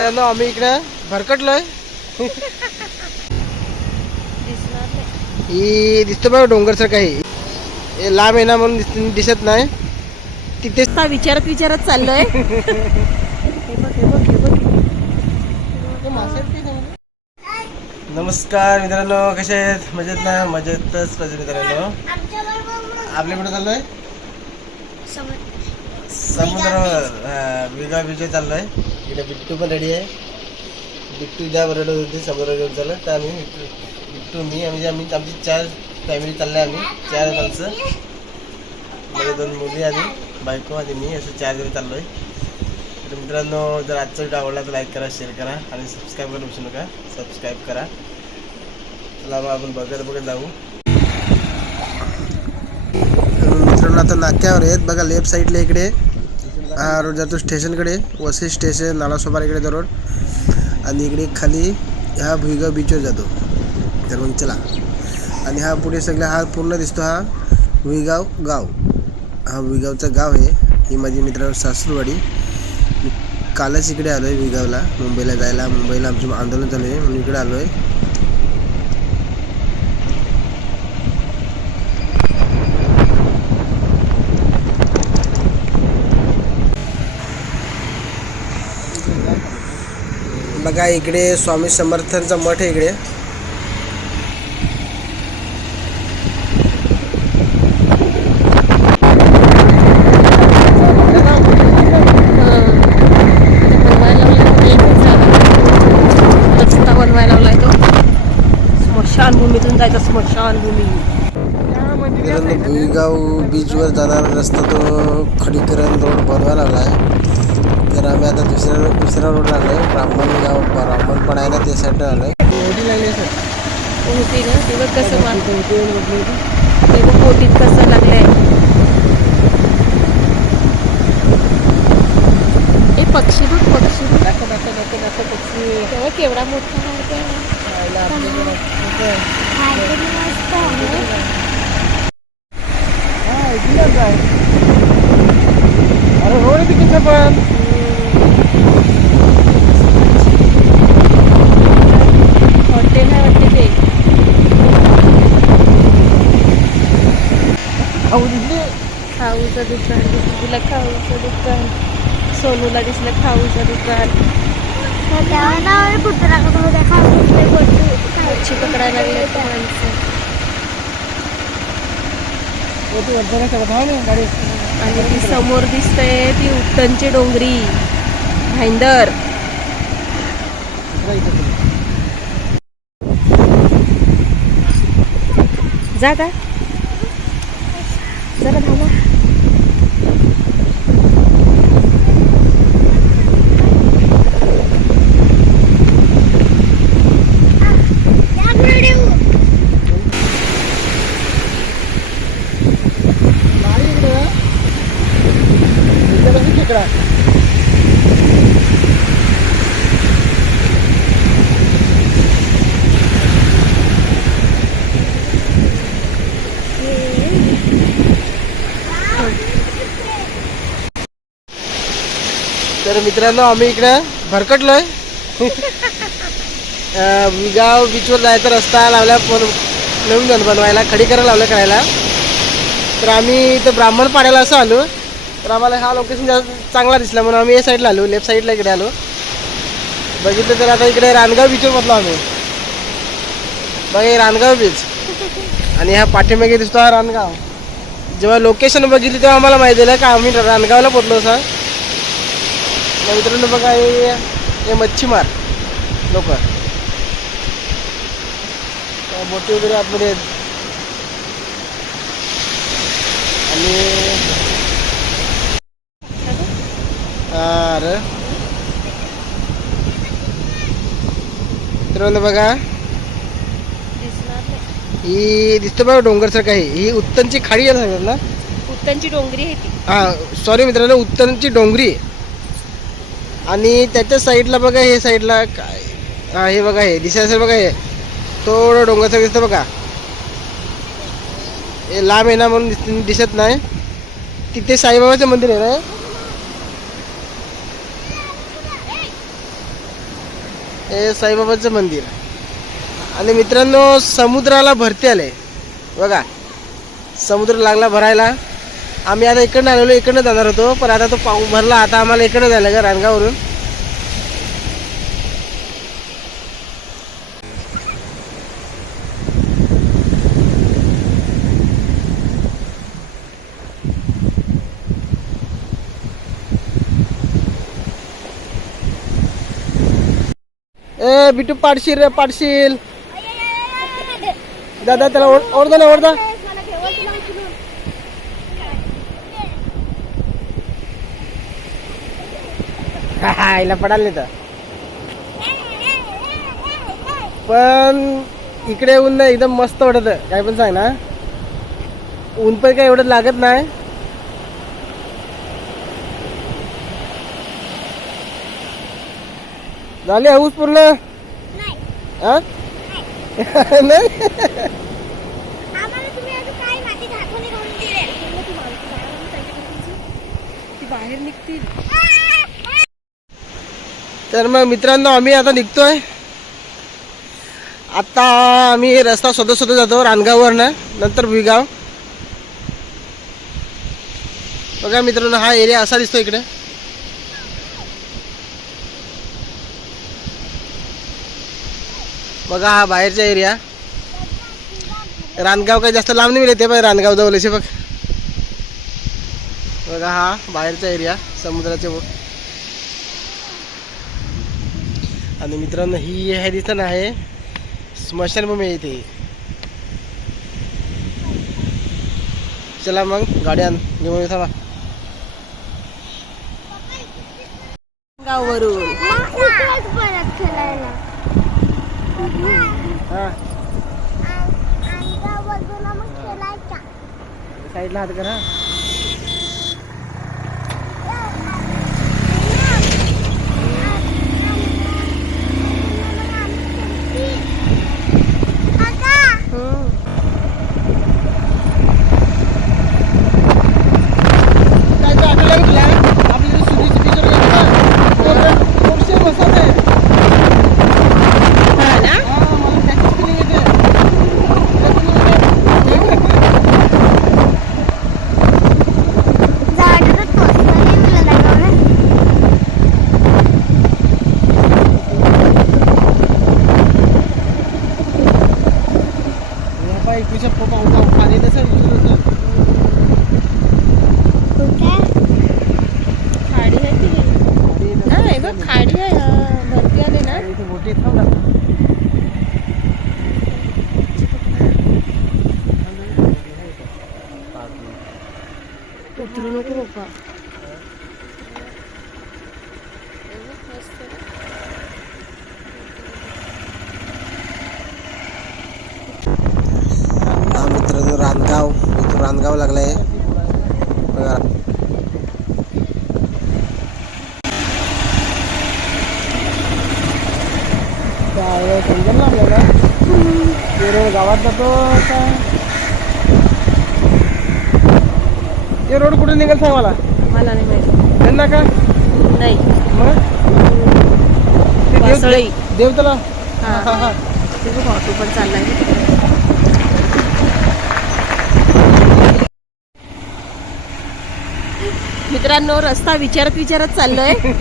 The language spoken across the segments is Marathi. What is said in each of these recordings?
आम्ही इकडे भरकटलोय. ही दिसतो बघ डोंगर सर काही लांब आहे ना म्हणून दिसत नाही. तिथे विचारत चाललोय. नमस्कार मित्रांनो, कसे आहेत? मजेत ना? मजेतच पाहिजे मित्रांनो. आपल्या कुठे चाललोय? समुद्रावर विगा विजय चाललोय. इकडे बिट्टू पण रेडी आहे. बिट्टू ज्या बरोबर होते समुद्र घेऊन चाललं तर आम्ही बिट्टू मी आम्ही आमची 4 फॅमिली चालले. आम्ही 4 माणसं, माझ्या 2 मुली आणि बायको आणि मी, असं 4 जण चाललोय. तर मित्रांनो, जर आजचा व्हिडिओ आवडला तर लाईक करा, शेअर करा आणि सबस्क्राईब करा विसरू नका. सबस्क्राईब करा. चला मग आपण बघत जाऊ. मित्रांनो, आता नाक्यावर आहेत बघा. लेफ्ट साईडला इकडे हा रोड जातो स्टेशनकडे, वसई स्टेशन, नालासोपारा इकडे रोड. आणि इकडे खाली हा भुईगाव बीचवर जातो. तर मग चला. आणि हा पुढे सगळा हा पूर्ण दिसतो हा भुईगाव गाव. हा भुईगावचं गाव आहे. ही माझी मित्रांनो सासरवाडी. मी कालच इकडे आलो आहे भुईगावला, मुंबईला जायला. मुंबईला आमचं आंदोलन चालू आहे म्हणून इकडे आलो आहे. बघा इकडे स्वामी समर्थांचा मठ आहे इकडे. बनवायला लावलाय तो स्मशानभूमीतून जायचा. स्मशानभूमी भुईगाव बीचवर जाणारा रस्ता तो खडीकरण रोड बनवायला लागला आहे. तर आम्ही आता दुसऱ्या रोडला आलो आहे. ब्राह्मण पण आहे ना, त्या साईडला आलो आहे. होती ना ते बघ कसं ते बघ पोटीत कसं लागलंय. हे पक्षी बघ, पक्षी तेव्हा केवढा मोठा अरे हो रे तिकडचं पण हॉटेल आहे वाटते ते. खाऊचं दुकान तुला, खाऊचं दुकान. सोनूला दिसलं खाऊचं दुकान. मच्छी पकडायला लागले माणसं. आणि ती समोर दिसतंय ती उत्तनची डोंगरी, भाईंदर. जा का जरा थांबा. तर मित्रांनो, आम्ही इकडे भरकटलोय. गाव बीचवर जायचा रस्ता लावला नवीन बनवायला, खडीकरण लावलं करायला. तर आम्ही इथं ब्राह्मणपाड्याला असं आलो. तर आम्हाला हा लोकेशन जास्त चांगला दिसला म्हणून आम्ही या साईडला आलो, लेफ्ट साईडला इकडे आलो. बघितलं तर आता इकडे रानगाव बीचवर बसलो आम्ही. बघा हे रानगाव बीच आणि हा पाठीमागे दिसतो हा रानगाव. जेव्हा लोकेशन बघितली तेव्हा आम्हाला माहिती झालं का आम्ही रानगावला पोचलो असं. मित्रांनो बघा हे मच्छीमार लोक, बोटी वगैरे आतमध्ये आहेत. आणि अरे मित्रांनो बघा ही दिसतो बघा डोंगर सर काही. ही उत्तनची खाडी आहे सगळं ना, उत्तनची डोंगरी आहे ती. हा सॉरी मित्रांनो, उत्तनची डोंगरी. आणि त्याच्या साईडला बघा, हे साईडला काय हा हे बघा, हे दिसायचं बघा, हे थोडं डोंगरचं दिसतं बघा. हे लांब आहे ना म्हणून दिसत नाही. तिथे साईबाबाचं मंदिर आहे ना. हे साईबाबांचं मंदिर. आणि मित्रांनो समुद्राला भरती आले बघा, समुद्र लागला भरायला. आम्ही आता इकडनं आलेलो, इकडनं जाणार होतो, पण आता तो पाऊस भरला. आता आम्हाला इकडनं जायला का रानगाववरून. ए बिटू पाडशील रे, पाडशील. दादा त्याला ओढ ना, ओढ. आईला पडाल नाही तर. पण इकडे ऊन ना एकदम मस्त वाटत, काय पण सांग ना. ऊन पण काय एवढं लागत नाही. झाली हाऊस पूर्ण? हा? नाही. बाहेर निघतील. तर मग मित्रांनो आम्ही आता निघतोय. आता आम्ही रस्ता शोधत जातो रानगाववरनं, नंतर भुईगाव. बघा मित्रांनो हा एरिया असा दिसतो इकडे. बघा हा बाहेरचा एरिया. रानगाव काही जास्त लांब नाही मिळते, पण रानगाव जवळचे बघ. बघा हा बाहेरचा एरिया समुद्राच्या. आणि मित्रांनो ही हे दिसत आहे स्मशानभूमी आहे इथे. चला मग गाड्या घेऊन थांबा. गावावरून साईडला हात करा. खाडी आहे भरती आले ना. उतरू नको बाबा. हा मित्रांनो रानगाव, इथून रानगाव लागलाय बघा. समजेल ना आपल्याला गावात जातो. ते रोड कुठे निघेल सांग मला. मला नाही माहिती. त्यांना का नाही मग देवतला. हा ते बघ ऑटो पण चाललाय. मित्रांनो रस्ता विचारत विचारत चाललोय. हे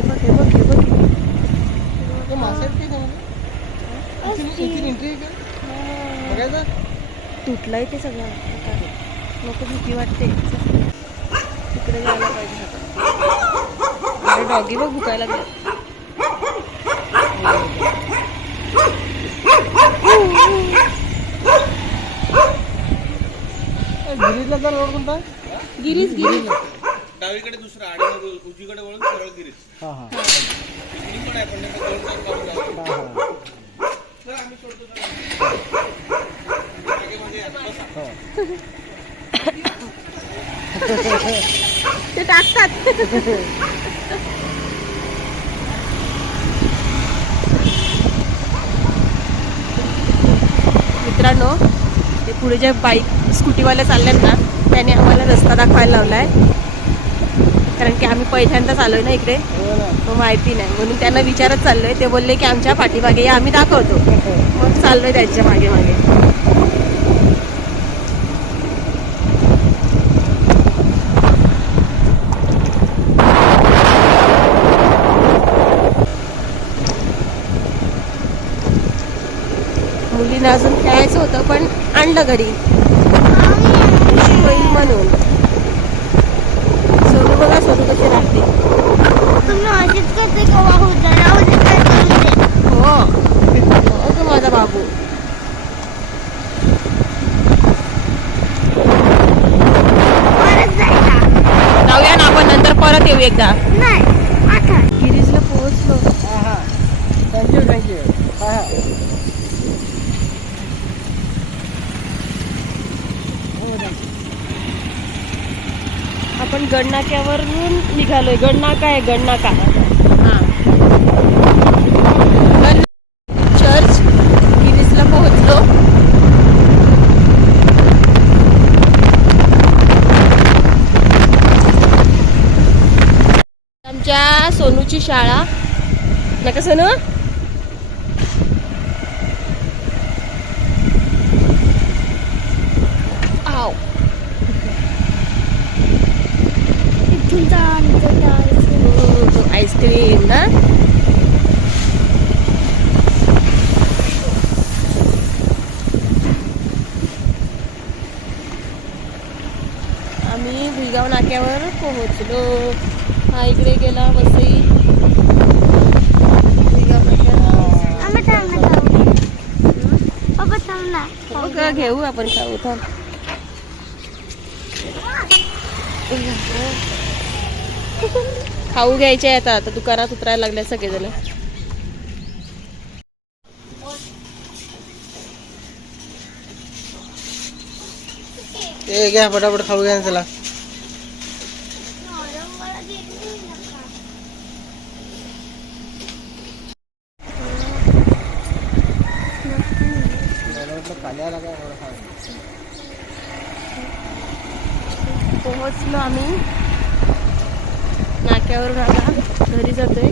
बघ हे बघ हे बघ. तुटलंय ते सगळं. नको भीती वाटते. तिकडे जायला पाहिजे आता. अरे डॉगी बघ भुकायला लागले. गिरीजला जर रोड कोणता? गिरीज गिरीज डावीकडे दुसरा आणि उजवीकडे वळून सरळ गिरीज. हा हा इकडे पण आहे पण त्याचा दोन तास सर आम्ही सोडतो ते टाकतात. मित्रांनो ते पुढे जे बाईक स्कूटीवाले चाललेत ना त्याने आम्हाला रस्ता दाखवायला लावलाय. कारण कारण की आम्ही पहिल्यांदाच आलोय ना इकडे, मग माहिती नाही म्हणून त्यांना विचारत चाललोय. ते बोलले की आमच्या पाठीमागे या, आम्ही दाखवतो. मग चाललोय त्यांच्या मागे मागे. मुलीला अजून खेळायचं होतं पण आणलं घरी होईल म्हणून. सोनू बघा, सोनू कशी राहते. हो हो ग माझा बाबू. जाऊया ना आपण, नंतर परत येऊ एकदा. गिरीजला पोहोचलो. थँक्यू. आपण गडनाक्यावरून निघालोय. गडनाका आहे, गडनाका. हां, चर्च गिरीजला पोहोचलो. आमच्या सोनूची शाळा नका सोनू. आव आईस्क्रीम ना. आम्ही भुईगाव नाक्यावर पोहोचलो. हा इकडे गेला वसई. भुईगाव नाक्यावर घेऊ आपण, खाऊ. थांब. खाऊ घ्यायचे आहेत आता. दुकानात उतरायला लागले सगळेजण. ए घ्या फटाफट खाऊ घ्या चला. पोहोचलो आम्ही नाक्यावरून. आता घरी जातोय.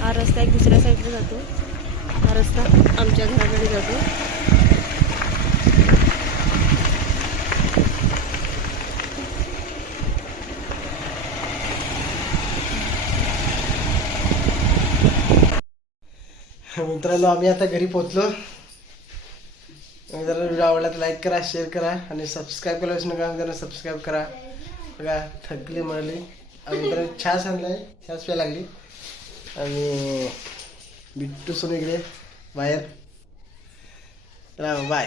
हा रस्ता एक दुसऱ्या साईडला जातो. हा रस्ता आमच्या घराकडे जातो. मित्रांनो, आम्ही आता घरी पोहोचलो. जर व्हिडिओ आवडला तर लाईक करा, शेअर करा आणि सबस्क्राईब करायला विसरू नका. मित्रांनो सबस्क्राईब करा. बघा थकली म्हणली. आणि मित्रांनो छास आणलाय, छास प्यायला लागली. आणि बिट्टू सोनू इकडे बाहेर. बाय.